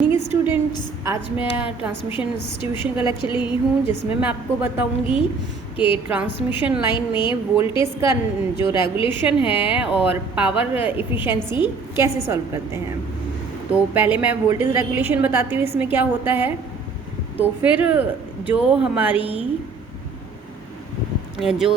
Morning students, आज मैं transmission distribution का लेक्चर ले रही हूँ जिसमें मैं आपको बताऊँगी कि ट्रांसमिशन लाइन में वोल्टेज का जो रेगुलेशन है और पावर इफ़िशेंसी कैसे सॉल्व करते हैं। तो पहले मैं वोल्टेज रेगुलेशन बताती हूँ इसमें क्या होता है। तो फिर जो हमारी जो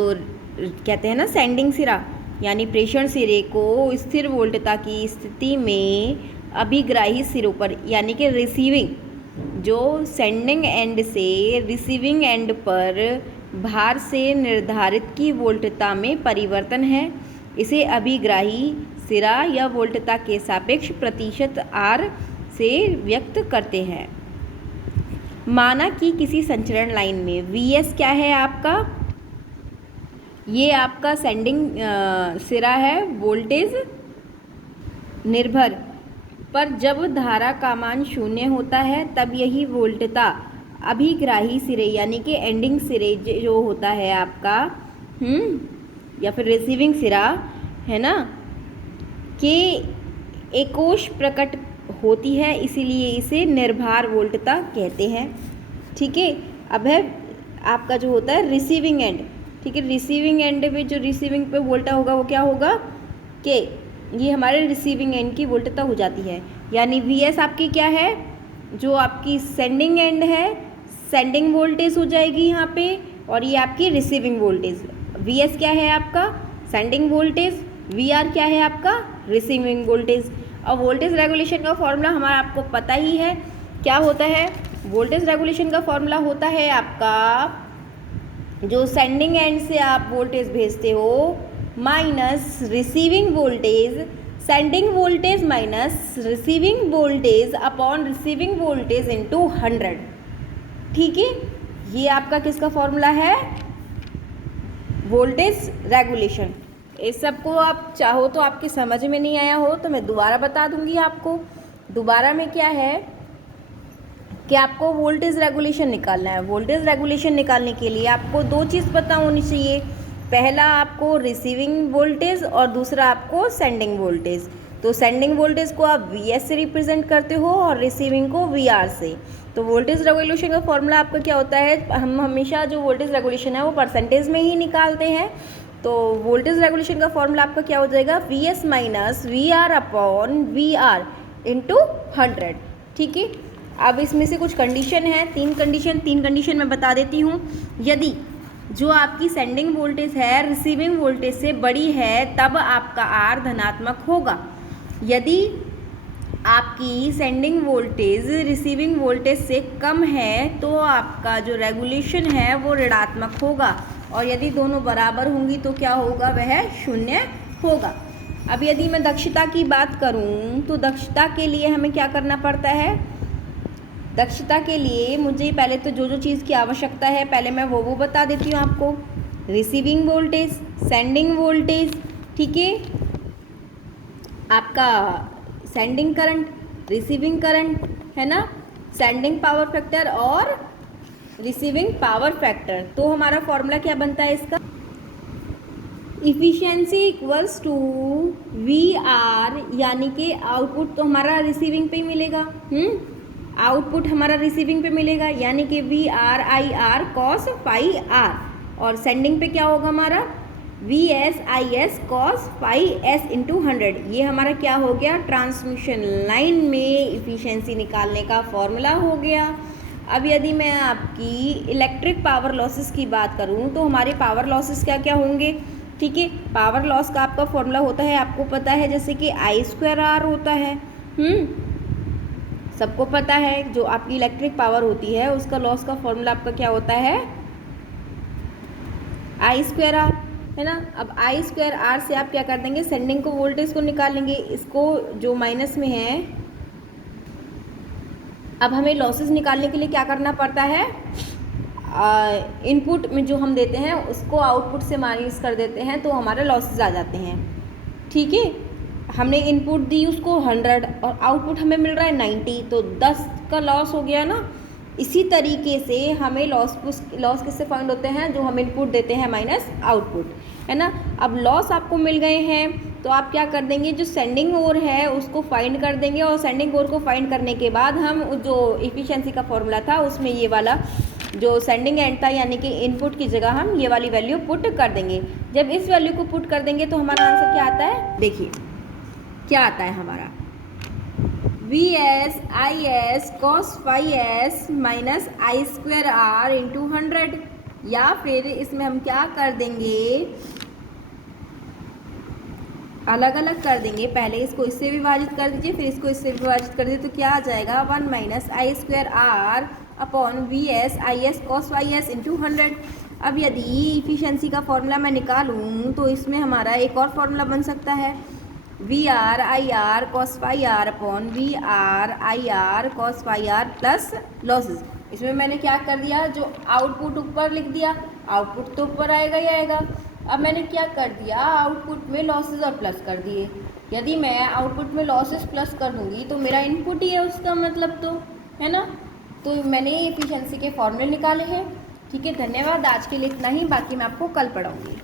कहते हैं ना सेंडिंग सिरा यानी प्रेषण सिरे को स्थिर वोल्टता की स्थिति में अभिग्राही सिरों पर यानी कि रिसीविंग जो सेंडिंग एंड से रिसीविंग एंड पर भार से निर्धारित की वोल्टता में परिवर्तन है, इसे अभिग्राही सिरा या वोल्टता के सापेक्ष प्रतिशत आर से व्यक्त करते हैं। माना कि किसी संचरण लाइन में Vs क्या है आपका, ये आपका सेंडिंग सिरा है वोल्टेज निर्भर पर जब धारा का मान 0 होता है तब यही वोल्टता अभिग्राही सिरे यानी कि एंडिंग सिरे जो होता है आपका या फिर रिसीविंग सिरा है ना कि एकोश प्रकट होती है, इसीलिए इसे निर्भर वोल्टता कहते हैं। ठीक है, अब है आपका जो होता है रिसीविंग एंड। ठीक है, रिसीविंग एंड पे जो रिसीविंग पे वोल्टा होगा वो क्या होगा कि ये हमारे रिसीविंग एंड की वोल्टता हो जाती है, यानी Vs आपकी क्या है, जो आपकी सेंडिंग एंड है सेंडिंग वोल्टेज हो जाएगी यहाँ पे, और ये आपकी रिसीविंग वोल्टेज। Vs क्या है आपका सेंडिंग वोल्टेज, Vr क्या है आपका रिसीविंग वोल्टेज। और वोल्टेज रेगुलेशन का फॉर्मूला हमारा आपको पता ही है क्या होता है। वोल्टेज रेगुलेशन का फॉर्मूला होता है आपका जो सेंडिंग एंड से आप वोल्टेज भेजते हो minus receiving voltage, sending voltage minus receiving voltage upon receiving voltage into 100। ठीक है, ये आपका किसका फॉर्मूला है, वोल्टेज रेगुलेशन। इस सब को आप चाहो तो आपके समझ में नहीं आया हो तो मैं दोबारा बता दूंगी आपको। दोबारा में क्या है कि आपको वोल्टेज रेगुलेशन निकालना है। वोल्टेज रेगुलेशन निकालने के लिए आपको दो चीज़ पता होनी चाहिए, पहला आपको रिसीविंग वोल्टेज और दूसरा आपको सेंडिंग वोल्टेज। तो सेंडिंग वोल्टेज को आप Vs से रिप्रेजेंट करते हो और रिसीविंग को Vr से। तो वोल्टेज रेगुलेशन का फॉर्मूला आपका क्या होता है, हम हमेशा जो वोल्टेज रेगुलेशन है वो परसेंटेज में ही निकालते हैं। तो वोल्टेज रेगुलेशन का फॉर्मूला आपका क्या हो जाएगा, Vs minus Vr upon Vr into 100। ठीक है, अब इसमें से कुछ कंडीशन है, तीन कंडीशन मैं बता देती हूँ। यदि जो आपकी सेंडिंग वोल्टेज है रिसीविंग वोल्टेज से बड़ी है तब आपका R धनात्मक होगा। यदि आपकी सेंडिंग वोल्टेज रिसीविंग वोल्टेज से कम है तो आपका जो रेगुलेशन है वो ऋणात्मक होगा, और यदि दोनों बराबर होंगी तो क्या होगा, वह 0 होगा। अब यदि मैं दक्षता की बात करूं तो दक्षता के लिए हमें क्या करना पड़ता है, दक्षता के लिए मुझे पहले तो जो चीज़ की आवश्यकता है पहले मैं वो बता देती हूँ आपको। रिसीविंग वोल्टेज, सेंडिंग वोल्टेज, ठीक है, आपका सेंडिंग करंट, रिसीविंग करंट है ना, सेंडिंग पावर फैक्टर और रिसीविंग पावर फैक्टर। तो हमारा फॉर्मूला क्या बनता है इसका, इफिशिएंसी इक्वल्स टू Vr, यानी कि आउटपुट तो हमारा रिसीविंग पे ही मिलेगा, आउटपुट हमारा रिसीविंग पे मिलेगा, यानी कि Vr IR cos phi R, और सेंडिंग पे क्या होगा हमारा Vs IS cos phi S into 100। ये हमारा क्या हो गया, ट्रांसमिशन लाइन में इफिशिएंसी निकालने का फॉर्मूला हो गया। अब यदि मैं आपकी इलेक्ट्रिक पावर लॉसेस की बात करूं तो हमारे पावर लॉसेस क्या क्या होंगे। ठीक है, पावर लॉस का आपका फॉर्मूला होता है, आपको पता है, जैसे कि I²R होता है, सबको पता है। जो आपकी इलेक्ट्रिक पावर होती है उसका लॉस का फॉर्मूला आपका क्या होता है, I²R, है ना। अब I²R से आप क्या कर देंगे, सेंडिंग को वोल्टेज को निकाल लेंगे, इसको जो माइनस में है। अब हमें लॉसेस निकालने के लिए क्या करना पड़ता है, इनपुट में जो हम देते हैं उसको आउटपुट से माइनस कर देते हैं तो हमारे लॉसेस आ जाते हैं। ठीक है, हमने इनपुट दी उसको 100 और आउटपुट हमें मिल रहा है 90, तो 10 का लॉस हो गया ना। इसी तरीके से हमें लॉस किससे फाइंड होते हैं, जो हम इनपुट देते हैं माइनस आउटपुट, है ना। अब लॉस आपको मिल गए हैं तो आप क्या कर देंगे, जो सेंडिंग ओर है उसको फाइंड कर देंगे, और सेंडिंग ओर को फाइंड करने के बाद हम जो इफ़िशियंसी का फॉर्मूला था उसमें ये वाला जो सेंडिंग एंड था यानी कि इनपुट की जगह हम ये वाली वैल्यू पुट कर देंगे। जब इस वैल्यू को पुट कर देंगे तो हमारा आंसर क्या आता है, देखिए क्या आता है हमारा, VS IS cos phi S minus I square R into 100। या फिर इसमें हम क्या कर देंगे, अलग अलग कर देंगे, पहले इसको इससे विभाजित कर दीजिए फिर इसको इससे विभाजित कर दीजिए, तो क्या आ जाएगा 1 minus I square R upon VS IS cos phi S into 100। अब यदि इफिशियंसी का फॉर्मूला मैं निकालूँ तो इसमें हमारा एक और फॉर्मूला बन सकता है, VR IR cos phi R upon VR IR cos phi R plus losses. इसमें मैंने क्या कर दिया, जो आउटपुट ऊपर लिख दिया, आउटपुट तो ऊपर आएगा ही आएगा। अब मैंने क्या कर दिया, आउटपुट में लॉसेस और प्लस कर दिए। यदि मैं आउटपुट में लॉसेस प्लस कर दूंगी तो मेरा इनपुट ही है उसका मतलब, तो है ना। तो मैंने एफिशिएंसी के फॉर्मूले निकाले हैं। ठीक है, धन्यवाद। आज के लिए इतना ही, बाकी मैं आपको कल पढ़ाऊँगी।